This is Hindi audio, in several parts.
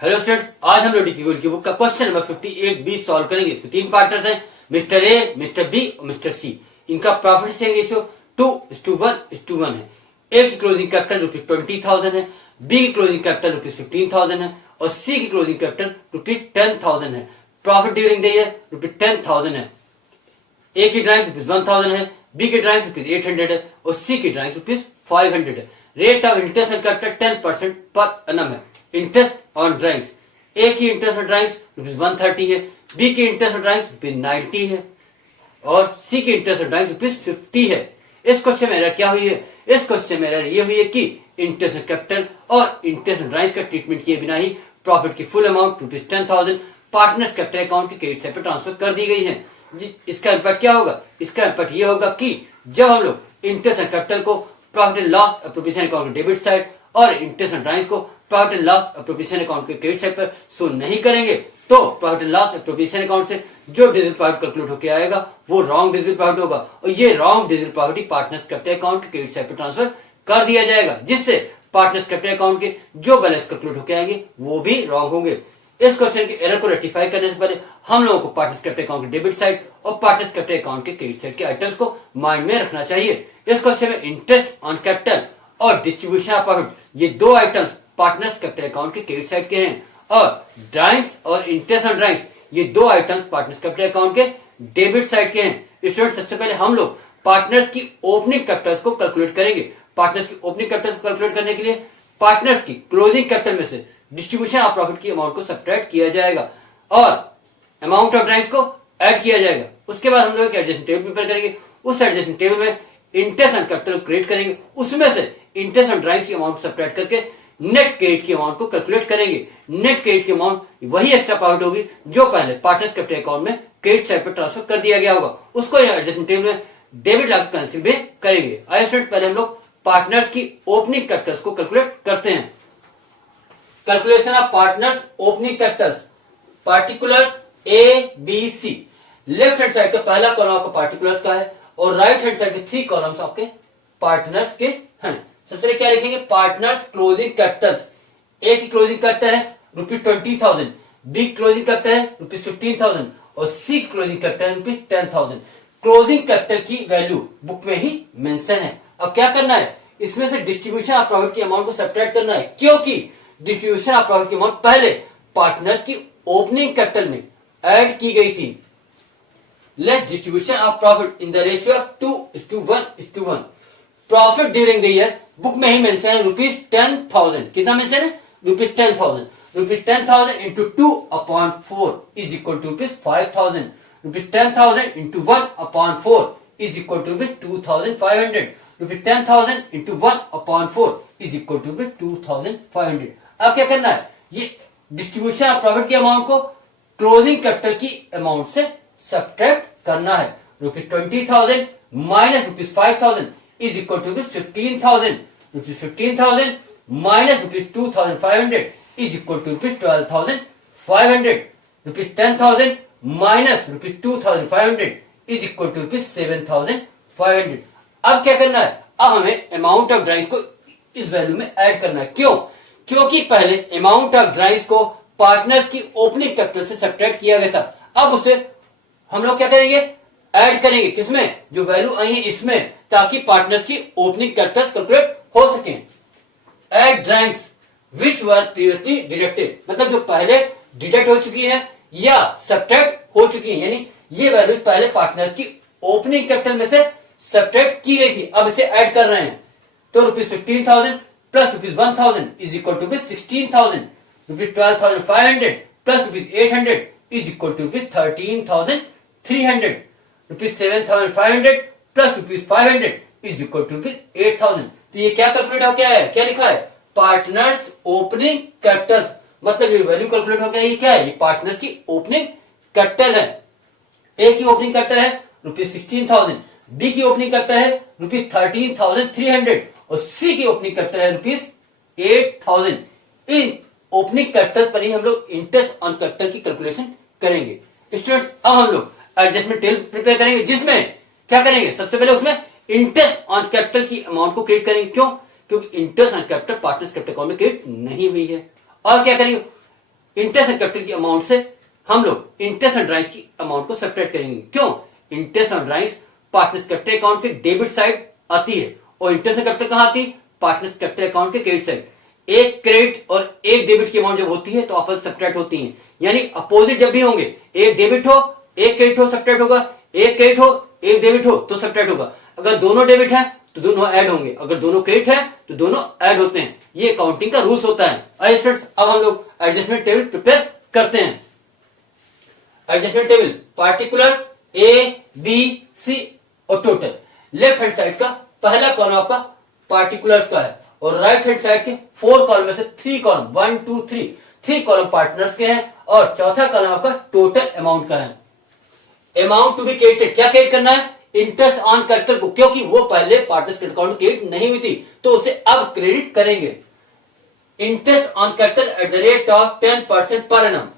हेलो स्टूडेंट्स, आज हम लोग डीकी गोल्ड की बुक का क्वेश्चन नंबर 58B सॉल्व करेंगे। इसमें तीन पार्टनर्स हैं, मिस्टर ए, मिस्टर बी और मिस्टर सी। इनका प्रॉफिट शेयरिंग रेशियो 2:1:1 है। ए की क्लोजिंग कैपिटल ₹20,000 है, बी की क्लोजिंग कैपिटल ₹15,000 है और सी की क्लोजिंग कैपिटल ₹10,000 है। प्रॉफिट ड्यूरिंग द ईयर ₹10,000 है। ए की ड्राइंग ₹1,000 है, बी की ड्राइंग ₹800 है और सी की ड्राइंग ₹500 है। Rate of interest on capital 10% per annum है। इंटरेस्ट ऑन ड्राइंग्स, ए की इंटरेस्ट ऑन ड्राइंग्स ₹130 है, बी की इंटरेस्ट ऑन ड्राइंग्स ₹90 है और सी की इंटरेस्ट ऑन ड्राइंग्स ₹50 है। इस क्वेश्चन में एरर क्या हुई है? इस क्वेश्चन में एरर ये हुई है कि इंटरेस्ट ऑन कैपिटल और इंटरेस्ट ऑन ड्राइंग्स का ट्रीटमेंट किए बिना ही प्रॉफिट की full amount ₹10,000 partners capital account के क्रेडिट साइड पर ट्रांसफर कर दी गई है। इसका इम्पैक्ट क्या होगा? इसका इम्पैक्ट ये होगा कि जब हम लोग इंटरेस्ट ऑन कैपिटल को profit and loss appropriation account के डेबिट साइड और इंटरेस्ट ऑन ड्राइंग्स को profit and loss appropriation account के क्रेडिट साइड पर शो नहीं करेंगे तो profit and loss appropriation account से जो डिजिटल प्रॉफिट कैलकुलेट होकर आएगा वो रॉन्ग डिजिटल प्रॉफिट होगा और ये wrong digital profit partners capital account के क्रेडिट साइड पर ट्रांसफर कर दिया जाएगा, जिससे पार्टनर्स कैपिटल अकाउंट के जो बैलेंस कैलकुलेट होकर आएंगे वो भी रॉन्ग होंगे। इस क्वेश्चन के एरर को रेक्टिफाई करने से पहले हम लोगों को पार्टनर्स कैपिटल अकाउंट के डेबिट साइड और पार्टनर्स कैपिटल अकाउंट के क्रेडिट साइड के आइटम्स को माइंड में रखना चाहिए। इस क्वेश्चन में इंटरेस्ट ऑन कैपिटल और डिस्ट्रीब्यूशन ऑफ प्रॉफिट ये दो आइटम्स पार्टनर्स कैपिटल अकाउंट के क्रेडिट साइड के हैं और ड्राइंग्स और इंटरेस्ट ऑन ड्राइंग्स ये दो आइटम्स पार्टनर्स कैपिटल अकाउंट के डेबिट साइड के हैं। स्टूडेंट, सबसे पहले हम लोग पार्टनर्स की ओपनिंग कैपिटल्स को कैलकुलेट करेंगे। पार्टनर्स की ओपनिंग कैपिटल्स को कैलकुलेट करने के लिए पार्टनर्स की क्लोजिंग कैपिटल में से डिस्ट्रीब्यूशन ऑफ प्रॉफिट की अमाउंट को सब्ट्रैक्ट किया जाएगा और अमाउंट ऑफ ड्राइंग्स को ऐड किया जाएगा। उसके बाद हम लोग एक एडजस्टमेंट टेबल प्रिपेयर करेंगे। उस एडजस्टमेंट टेबल में इंटरेस्ट ऑन कैपिटल क्रिएट करेंगे, उसमें से इंटरेस्ट ऑन ड्राइंग्स की अमाउंट सब्ट्रैक्ट करके नेट क्रेडिट की अमाउंट को कैलकुलेट करेंगे। नेट क्रेडिट की अमाउंट वही एक्स्ट्रा प्रॉफिट होगी जो पहले पार्टनर्स कैपिटल अकाउंट में क्रेडिट साइड पर ट्रांसफर कर दिया गया होगा, उसको एडजस्टमेंट टेबल में डेबिट लाकर कैंसिल भी करेंगे। आइए स्टूडेंट, पहले हम लोग पार्टनर्स की ओपनिंग कैपिटल्स को कैलकुलेट करते हैं। Calculation of partners opening capitals, particulars A B C. Left hand side का पहला कॉलम आपका पार्टिकुलर्स का है और राइट हैंड साइड के 3 कॉलम्स आपके पार्टनर्स के हैं। सबसे पहले क्या लिखेंगे? Partners closing Capitals. ए की क्लोजिंग कैपिटल है ₹20,000, बी की क्लोजिंग कैपिटल है ₹15,000 और सी की क्लोजिंग कैपिटल है ₹10,000। क्लोजिंग कैपिटल की वैल्यू बुक में ही मेंशन है। अब क्या करना है? इसमें से डिस्ट्रीब्यूशन ऑफ प्रॉफिट की अमाउंट को सब्ट्रैक्ट करना है, क्योंकि डिस्ट्रीब्यूशन ऑफ प्रॉफिट की अमाउंट पहले पार्टनर्स की ओपनिंग कैपिटल में ऐड की गई थी। Less distribution of profit in the ratio of 2:1:1। Profit during the year book में ही मेंशन है ₹10,000। कितना मेंशन है? ₹10,000। ₹10,000 into 2/4 is equal to ₹5,000। ₹10,000 into 1/4 is equal to ₹2,500। ₹10,000 into 1/4 is equal to ₹2,500। अब क्या करना है? ये डिस्ट्रीब्यूशन ऑफ प्रॉफिट की अमाउंट को क्लोजिंग कैपिटल की अमाउंट से सब्ट्रैक्ट करना है। ₹20,000 minus ₹5,000 is equal to ₹15,000। ₹15,000 minus ₹2,500 is equal to ₹12,500। ₹10,000 minus ₹2,500 is equal to ₹7,500। अब क्या करना है? अब हमें अमाउंट ऑफ ड्राइंग्स को इस वैल्यू में ऐड करना है। क्यों? क्योंकि पहले अमाउंट ऑफ ड्राइंग्स को पार्टनर्स की ओपनिंग कैपिटल से सब्ट्रैक्ट किया गया था। अब उसे हम लोग क्या करेंगे? ऐड करेंगे। किसमें? जो वैल्यू आई है इसमें, ताकि पार्टनर्स की ओपनिंग कैपिटल कैलकुलेट हो सके। ऐड ड्राइंग्स विच वर प्रीवियसली डिडक्टेड, मतलब जो पहले डिडक्ट हो चुकी है या सब्ट्रैक्ट हो चुकी है, यानी ये वैल्यू पहले पार्टनर्स की ओपनिंग कैपिटल में से सब्ट्रैक्ट की गई थी, अब इसे ऐड कर रहे हैं। तो ₹15,000 plus ₹1,000 is equal to ₹16,000। ₹12,500 plus ₹800 is equal to ₹13,300। ₹7,500 plus ₹500 is equal to ₹8,000। तो ये क्या कैलकुलेट हो गया है? क्या लिखा है? पार्टनर्स ओपनिंग कैपिटल, मतलब ये वैल्यू कैलकुलेट हो गया। ये क्या है? ये पार्टनर्स की ओपनिंग कैपिटल है। ए की ओपनिंग कैपिटल है ₹16,000, बी की ओपनिंग कैपिटल है ₹13,300 और सी की ओपनिंग कैपिटल है ₹8,000। इन ओपनिंग कैपिटल पर ही हम लोग इंटरेस्ट ऑन कैपिटल की कैलकुलेशन करेंगे। स्टूडेंट्स, अब हम लोग एडजस्टमेंट टेबल प्रिपेयर करेंगे, जिसमें क्या करेंगे? सबसे पहले उसमें इंटरेस्ट ऑन कैपिटल की अमाउंट को क्रिएट करेंगे। क्यों? क्योंकि interest on capital partners capital account में क्रिएट नहीं हुई है। और क्या करेंगे? इंटरेस्ट एंड कैपिटल की अमाउंट से हम लोग इंटरेस्ट एंड ड्राइंग्स की अमाउंट को सब्ट्रैक्ट करेंगे। क्यों? Interest and drawings partners capital account के डेबिट साइड आती है और इंटरेस्ट एंड कैपिटल कहां आती है? पार्टनर्स कैपिटल अकाउंट के क्रेडिट साइड। एक क्रेडिट और एक डेबिट की अमाउंट जब होती है तो आपस सब्ट्रैक्ट होती है, यानी अपोजिट जब भी होंगे, एक डेबिट हो एक क्रेडिट हो सब्ट्रैक्ट होगा, एक क्रेडिट हो एक डेबिट हो तो सब्ट्रैक्ट होगा। अगर दोनों डेबिट है तो दोनों ऐड होंगे, अगर दोनों क्रेडिट है तो दोनों ऐड होते हैं। ये अकाउंटिंग का रूल्स होता है। अब हम लोग एडजस्टमेंट टेबल प्रिपेयर करते हैं। Adjustment table particular A B C और टोटल। लेफ्ट हैंड साइड का पहला कॉलम आपका पार्टिकुलर्स का है और राइट हैंड साइड के 4 कॉलम में से 3 कॉलम 1 2 3 कॉलम पार्टनर्स के हैं और चौथा कॉलम आपका टोटल अमाउंट का है। अमाउंट टू बी क्रेडिटेड, क्या क्रेडिट करना है? इंटरेस्ट ऑन कैपिटल को, क्योंकि वो पहले पार्टनर्स क्रेडिट अकाउंट क्रेडिट नहीं हुई थी तो उसे अब क्रेडिट करेंगे। Interest on capital at the rate of 10% per annum.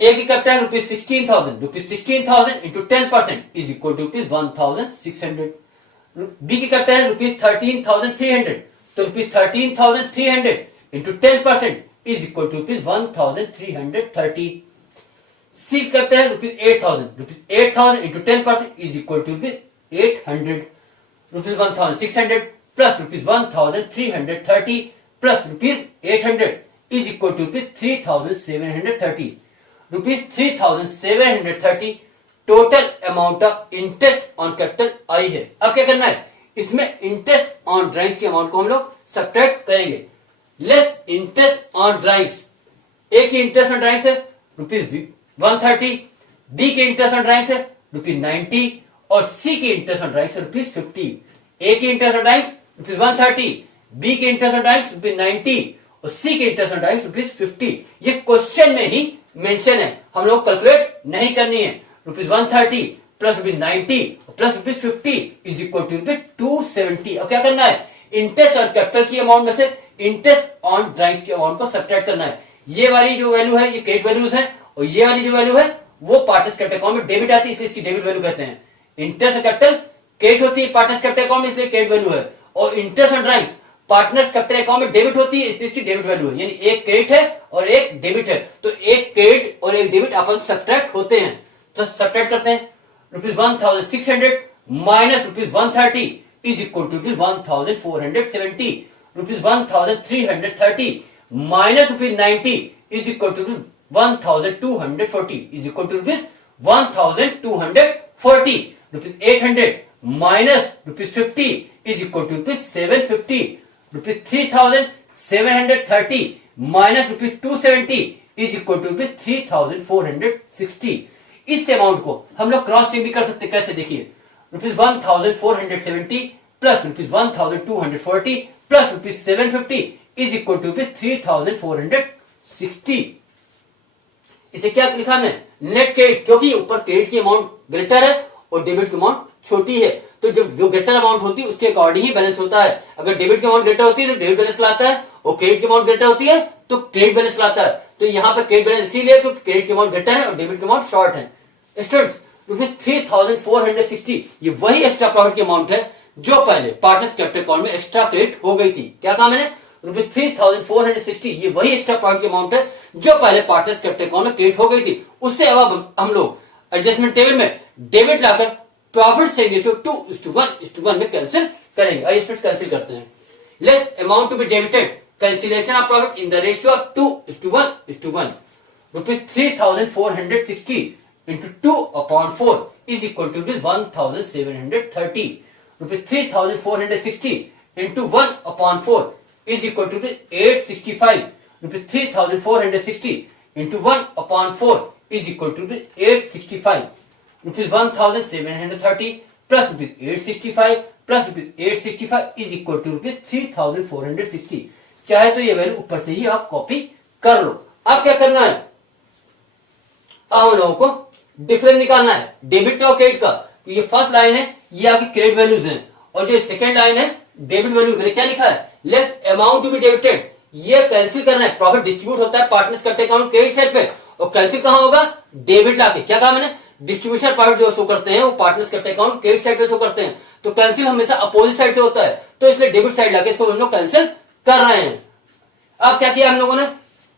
A की कैपिटल है rupees 16,000 into 10% is equal to rupees 1,600। B की कैपिटल है रुपीज 13,300 तो rupees 13,300 into 10% is equal to rupees 1,330। C capital है rupees 8,000 into 10% is equal to rupees 800। Rupees 1,600 plus rupees 1,330 plus rupees 800 is equal to rupees 3,730। Rupees 3,730 total amount of interest on capital आई है। अब क्या करना है? इसमें इंटरेस्ट ऑन ड्राइंग्स की अमाउंट को हम लोग सब्ट्रैक्ट करेंगे। Less interest on drawings, A की इंटरेस्ट ऑन ड्राइंग्स है रुपीज 130, बी के इंटरेस्ट ऑन ड्राइंग्स है रुपीज 90 और सी के इंटरेस्ट ऑन ड्राइंग्स है रुपीज 50। ए के interest on drawings rupees 130, B के इंटरेस्ट ऑन ड्राइंग्स रुपीज 90 और सी के इंटरेस्ट ऑन ड्राइंग्स रुपीज 50। ये क्वेश्चन में ही मेंशन है, हम लोग कैलकुलेट नहीं करनी है। Rupees 130 plus rupees 90 plus rupees 50 is equal to rupees 270। अब क्या करना है? इंटरेस्ट ऑन कैपिटल की अमाउंट में से इंटरेस्ट ऑन ड्राइंग्स की अमाउंट को सब्ट्रैक्ट करना है। ये वाली जो वैल्यू है ये क्रेडिट वैल्यूज है और ये वाली जो वैल्यू है वो पार्टनर्स कैपिटल अकाउंट में डेबिट आती है, इसलिए इसकी डेबिट वैल्यू कहते हैं। इंटरेस्ट ऑन कैपिटल क्रेडिट होती है पार्टनर्स कैपिटल अकाउंट में, इसलिए क्रेडिट वैल्यू है, और interest on drawings partners capital account में डेबिट होती है, इसलिए इसकी डेबिट वैल्यू है। यानी एक क्रेडिट है और एक डेबिट है, तो एक क्रेडिट और एक डेबिट आपस में सब्ट्रैक्ट होते हैं। तो सब्ट्रैक्ट करते हैं। Rupees 1,600 minus rupees 130 is equal to rupees 1,470। Rupees 1,330 minus rupees 90 is equal to 1,240 is equal to rupees 1,240। Rupees 800 minus rupees 50 is equal to rupees 750। Rupees 3,730 minus rupees 270 is equal to rupees 3,460। इस अमाउंट को हम लोग क्रॉस चेक भी कर सकते, कैसे? देखिए, rupees 1,470 plus rupees 1,240 plus rupees 750 is equal to rupees 3,460। इसे क्या लिखा हमने? नेट क्रेडिट, क्योंकि ऊपर क्रेडिट की अमाउंट ग्रेटर है और डेबिट की अमाउंट छोटी है, तो जब जो ग्रेटर अमाउंट होती है उसके अकॉर्डिंग ही बैलेंस होता है। अगर डेबिट की अमाउंट ग्रेटर होती है तो डेबिट बैलेंस लाता है और क्रेडिट की अमाउंट ग्रेटर होती है तो क्रेडिट बैलेंस लाता है। तो यहाँ पे क्रेडिट बैलेंस इसीलिए क्योंकि क्रेडिट की अमाउंट ग्रेटर है और डेबिट की अमाउंट शॉर्ट है। स्टूडेंट्स, रुपीज 3,460 ये वही एक्स्ट्रा प्रॉफिट की अमाउंट है जो पहले पार्टनर्स कैपिटल अकाउंट में एक्स्ट्रा क्रेडिट हो गई थी। क्या कहा मैंने? रुपीज 3,460 ये वही एक्स्ट्रा प्रॉफिट की अमाउंट है जो पहले पार्टनर्स कैपिटल अकाउंट में क्रेडिट हो गई थी। उससे अब हम लोग एडजस्टमेंट टेबल में डेबिट लाकर प्रॉफिट से रेशियो 2:1 में कैंसिल करेंगे। आइए स्टूडेंट्स कैंसिल करते हैं। Less amount to be debited, cancellation of profit in the ratio of 2:1. Rupees 3,460 into 2/4 is equal to 1,730. Rupees 3,460 into 1/4 is equal to 865. Rupees 3,460 into 1/4 is equal to 865. Rupees 1,730 plus rupees 865 plus rupees 865 is equal to rupees 3,460. चाहे तो ये वैल्यू ऊपर से ही आप कॉपी कर लो। अब क्या करना है? हम लोगों को डिफरेंस निकालना है डेबिट का और क्रेडिट का। तो ये फर्स्ट लाइन है, ये आपकी क्रेडिट वैल्यूज हैं, और जो सेकंड लाइन है डेबिट वैल्यू, मैंने क्या लिखा है? Less amount to be debited, ये कैंसिल करना है। प्रॉफिट डिस्ट्रीब्यूट होता है partners capital account credit side पे, और कैंसिल कहां होगा? डेबिट लाके। क्या कहा मैंने? डिस्ट्रीब्यूशन प्रॉफिट जो शो करते हैं वो partners capital account credit side पे शो करते हैं, तो कैंसिल हमेशा अपोजिट साइड से होता है, तो इसलिए डेबिट साइड लाके इसको हम लोग कैंसिल कर रहे हैं। अब क्या किया हम लोगों ने?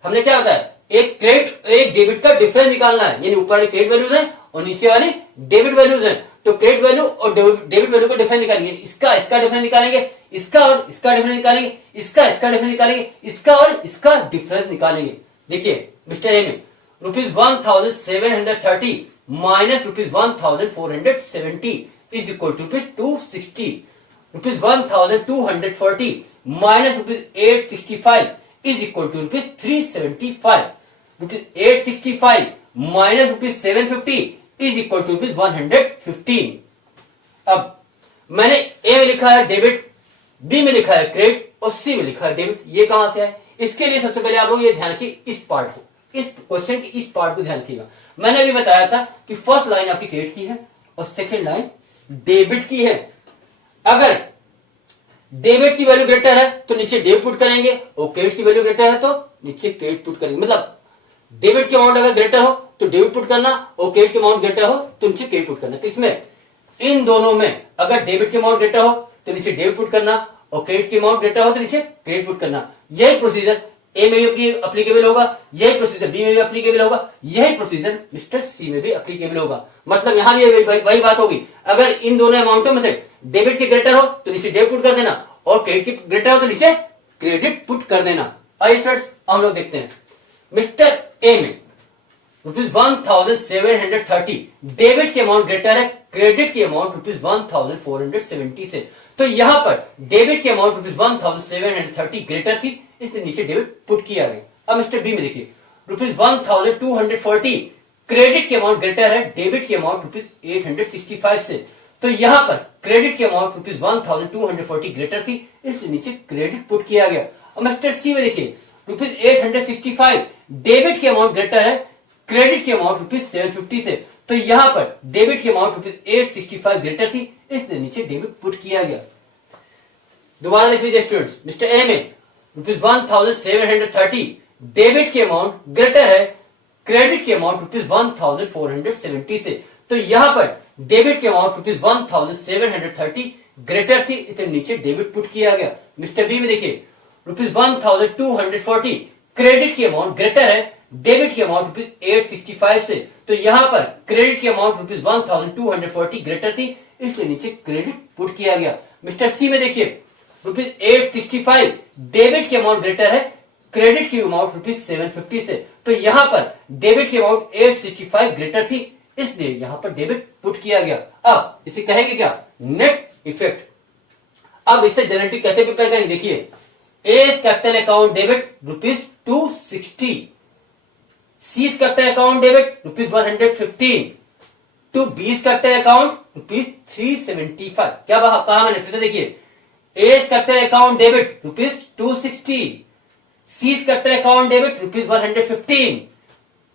हमने क्या बताया, एक क्रेडिट एक डेबिट का डिफरेंस निकालना है, यानी ऊपर वाली क्रेडिट वैल्यूज है और नीचे वाली डेबिट वैल्यूज है। तो क्रेडिट वैल्यू और डेबिट वैल्यू का डिफरेंस निकालेंगे, इसका डिफरेंस निकालेंगे, इसका और इसका डिफरेंस निकालेंगे, इसका डिफरेंस निकालेंगे, इसका और इसका डिफरेंस निकालेंगे। देखिए मिस्टर ए में ₹1730 minus ₹1470 is equal to ₹260, ₹1240 minus ₹865 is equal to ₹375, ₹865 minus ₹750 is equal to ₹115। अब मैंने ए में लिखा है डेबिट, बी में लिखा है क्रेडिट और सी में लिखा है डेबिट। ये कहां से है, इसके लिए सबसे पहले आप लोग ये ध्यान रखिए, इस पार्ट को, इस क्वेश्चन के इस पार्ट को ध्यान रखिएगा। मैंने अभी बताया था कि फर्स्ट लाइन आपकी क्रेडिट की है और सेकेंड लाइन डेबिट की है। अगर डेबिट की वैल्यू ग्रेटर है तो नीचे डेबिट पुट करेंगे और क्रेडिट की वैल्यू ग्रेटर है तो नीचे क्रेडिट पुट करेंगे। मतलब डेबिट की अमाउंट अगर ग्रेटर हो तो डेबिट पुट करना और क्रेडिट की अमाउंट ग्रेटर हो तो नीचे क्रेडिट पुट करना। तो इसमें इन दोनों में अगर डेबिट की अमाउंट ग्रेटर हो तो नीचे डेबिट पुट करना और क्रेडिट की अमाउंट ग्रेटर हो तो नीचे क्रेडिट पुट करना। यही प्रोसीजर ए में भी अप्लीकेबल होगा, यही प्रोसीजर बी में भी अप्लीकेबल होगा, यही प्रोसीजर मिस्टर सी में भी अप्लीकेबल होगा। मतलब यहां भी वही बात होगी, अगर इन दोनों अमाउंटों में से डेबिट की ग्रेटर हो तो नीचे डेबिट पुट कर देना और क्रेडिट की ग्रेटर हो तो नीचे क्रेडिट पुट कर देना। आइए स्टूडेंट्स हम लोग देखते हैं मिस्टर ए में ₹1730 डेबिट की अमाउंट ग्रेटर है क्रेडिट की अमाउंट ₹1470 से। तो यहां पर डेबिट की अमाउंट ₹1730 ग्रेटर थी, इसलिए नीचे डेबिट पुट किया गया। अब मिस्टर बी में देखिए ₹1240 क्रेडिट की अमाउंट ग्रेटर है डेबिट की अमाउंट ₹865 से। तो यहां पर क्रेडिट की अमाउंट ₹1240 ग्रेटर थी, इसलिए नीचे क्रेडिट पुट किया गया। अब मिस्टर सी में देखिए ₹865 डेबिट की अमाउंट ग्रेटर है क्रेडिट की अमाउंट ₹750 से। तो यहां पर डेबिट की अमाउंट ₹865 ग्रेटर थी, इसलिए नीचे डेबिट पुट किया गया। दोबारा देख लीजिए स्टूडेंट्स, मिस्टर ए में ₹1730 डेबिट की अमाउंट ग्रेटर है क्रेडिट की अमाउंट ₹1470 से। तो यहां पर डेबिट की अमाउंट ₹1730 ग्रेटर थी, इसलिए नीचे डेबिट पुट किया गया। मिस्टर बी में देखिए ₹1240 क्रेडिट की अमाउंट ग्रेटर है डेबिट की अमाउंट ₹865 से। तो यहां पर क्रेडिट की अमाउंट ₹1240 ग्रेटर थी, इसलिए नीचे क्रेडिट पुट किया गया। मिस्टर सी में देखिए ₹865 डेबिट की अमाउंट ग्रेटर है क्रेडिट की अमाउंट ₹750 से। तो यहां पर डेबिट की अमाउंट 865 ग्रेटर थी, इसलिए यहां पर डेबिट पुट किया गया। अब इसे कहेंगे क्या, नेट इफेक्ट। अब इससे जनरेटिव कैसे प्रिपेयर करेंगे, देखिए A's capital account debit ₹260, C's capital account debit ₹115, to B's capital account ₹375। क्या कहा मैंने, फिर से देखिए A's capital account debit ₹260, C's capital account debit ₹115,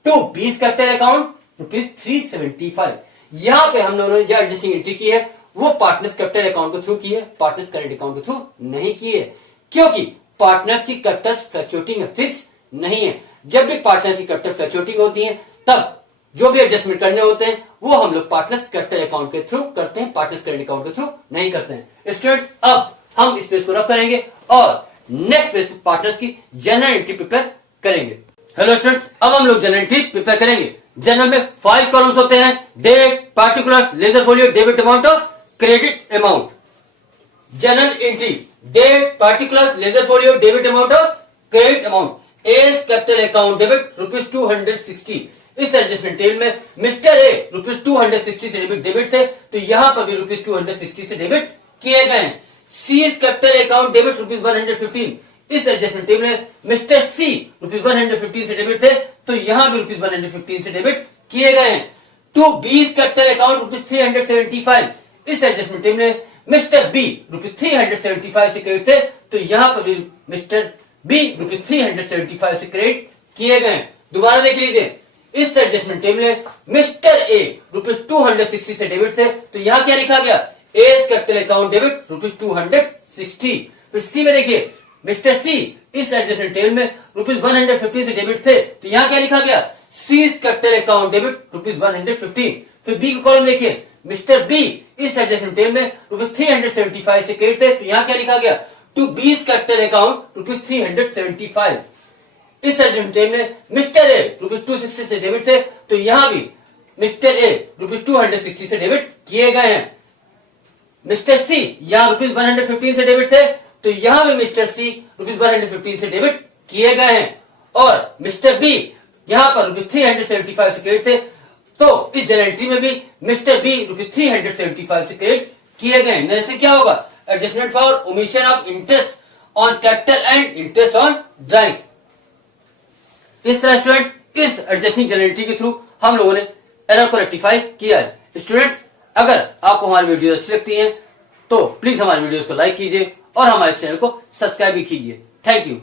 to B's capital account ₹375। यहां पे हम लोगों ने जो एडजस्टिंग एंट्री की है वो पार्टनर्स कैपिटल अकाउंट के थ्रू की है, पार्टनर्स करेंट अकाउंट के थ्रू नहीं की है, क्योंकि पार्टनर्स की कैपिटल फ्लक्चुएटिंग फिक्स नहीं है। जब भी पार्टनर्स की कैपिटल फ्लक्चुएटिंग होती है तब जो भी एडजस्टमेंट करने होते हैं वो हम लोग पार्टनर्स कैपिटल अकाउंट के थ्रू करते हैं, पार्टनर्स करेंट अकाउंट के थ्रू नहीं करते हैं। स्टूडेंट्स अब हम इस पेज को रफ करेंगे और नेक्स्ट पेज पर पार्टनर्स की जनरल एंट्री प्रिपेयर करेंगे। हेलो स्टूडेंट्स, अब हम लोग जनरल एंट्री प्रिपेयर करेंगे। जनरल में 5 कॉलम्स होते हैं, date, particular, ledger folio, debit amount और credit amount. Journal entry date, particular, ledger folio, debit amount और credit amount. As capital account debit ₹260। इस एडजस्टमेंट टेबल में मिस्टर ए ₹260 से डेबिट थे, तो यहां पर भी ₹260 से डेबिट किए गए हैं। Seize capital account debit ₹115। इस एडजस्टमेंट टेबल में मिस्टर सी ₹115 से डेबिट थे, तो यहां भी ₹115 से डेबिट किए गए हैं। To B's capital account ₹375। इस एडजस्टमेंट टेबल में मिस्टर बी ₹375 से क्रेडिट थे, तो यहां पर भी मिस्टर बी ₹375 से क्रेडिट किए गए हैं। दोबारा देख लीजिए, इस एडजस्टमेंट टेबल में मिस्टर ए ₹260 से डेबिट थे, तो यहां क्या लिखा गया, एज कैपिटल अकाउंट डेबिट ₹260। फिर सी में देखिए मिस्टर सी इस एडजस्टमेंट टेबल में ₹150 से डेबिट थे, तो यहां क्या लिखा गया, सीज कैपिटल अकाउंट डेबिट ₹115। फिर बी का कॉलम देखिए, मिस्टर बी इस एडजस्टमेंट टेबल में ₹375 से क्रेडिट थे, तो यहां क्या लिखा गया, टू बीस कैपिटल अकाउंट ₹375। इस एडजस्टमेंट में मिस्टर ए ₹260 से डेबिट थे, तो यहां भी मिस्टर ए ₹260 से डेबिट किए गए हैं। मिस्टर सी यहां ₹115 से डेबिट थे, तो यहां भी मिस्टर सी ₹115 से डेबिट किए गए हैं। और मिस्टर बी यहां पर ₹375 से क्रेडिट थे, तो इस जर्नल एंट्री में भी मिस्टर बी ₹375 से क्रेडिट किए गए हैं। जैसे क्या होगा, adjustment for omission of interest on capital and interest on drawing. इस तरह स्टूडेंट्स इस एडजस्टिंग जर्नल एंट्री के थ्रू हम लोगों ने एरर को रेक्टिफाई किया है। स्टूडेंट्स, अगर आपको हमारी वीडियो अच्छी लगती है तो प्लीज हमारे वीडियोस को लाइक कीजिए और हमारे चैनल को सब्सक्राइब भी कीजिए। Thank you.